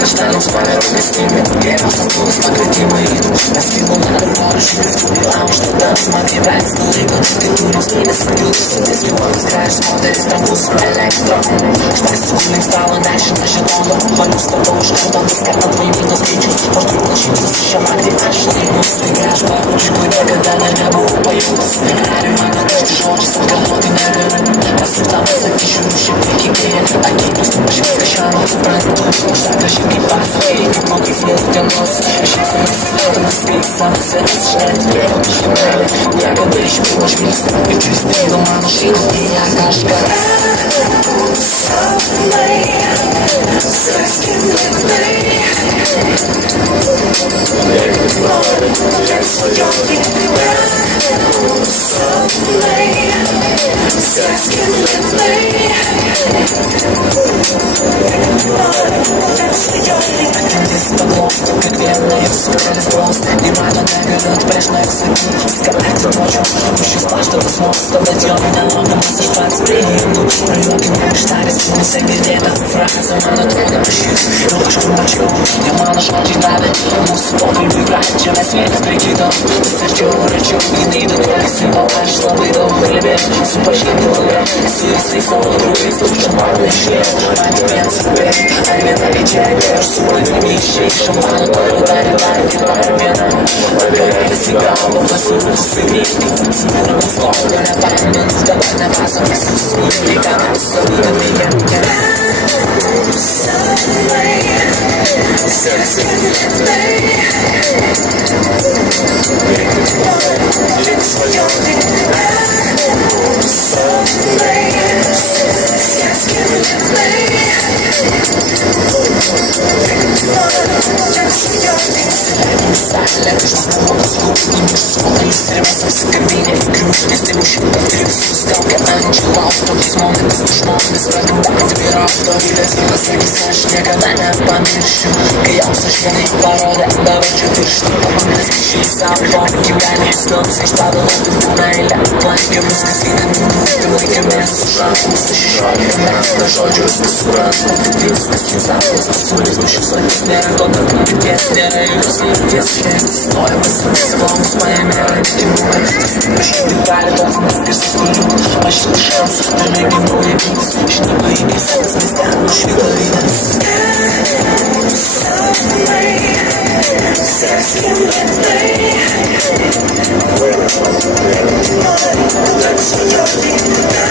Каштаном спали гостиной. Герался сквозь покрытимый вид. Настигла на дорожу, вспомнила, что там смогли брать столыку. Ты курил с ними, сходил, сидишь, его взгляд, смотришь, траву с электром. Что стало дальше на жетону. Хвалю с тобой, что там искать на твои минус кричу. Может, получился с шама, где нашли мысли. Играешь по ручку, никогда на небо упоют. Играли в одну ночь, тяжелый, с голодной на горы. Рассыпал запишу, щепки гея. Они просто пошли с кощаном, брать. Что кращими пасами, немного изменит нос. Сейчас у нас состоит спит, сам свет сжать. Ягоды еще помощь место. И чистый дома машина, и я кашка. Как верная сука сброс. И мама нагород, прежняя сука. Скалать ночью, вещества, что смог. Столько темный налог, на масса шпац приемну. Прыгнув, штарис, пулся где-то. Фраза, мана трудно пощусь. Только что мочу, я мана шмочить надо. Мусс, попой выиграть, чем я свет с крикетом. Сырчу, рычу, и найду твой символ. Аж слабый дом, хлебе, супачки было. Суицид, соло, другой, слушай, мамный шлем. Антимен, супер, армена, и чайкер, сумой, вещей, шамана, который дарит, армена. Горели сигнал, в носу, сыгри, смирно, словно на память, давай на базу, искусственный, канал, солида, меня. Если мужчина повторился, сделка начала. Кто без момента, без момента, без программа отбирал. Кто видит, не знаешь, никогда не помещу. Я сочленный порода, давай чувствуешь, что помогает скачать сам. Помни, тебя не снова, что было ты на или планке музыка сильно не будет. Ты мой камер, слушай, пусть ощущает. На жодже расписуран, ты близкостью запас. Посулись, большинство песнера, года, где снера и разлив. Стоя быстро, словно с моей мерой, тянула. Почти детали, как в мозге скулю. Почти шанс, ты легенду я видел. Почти бои, секс, места, ночь видовидность. Let's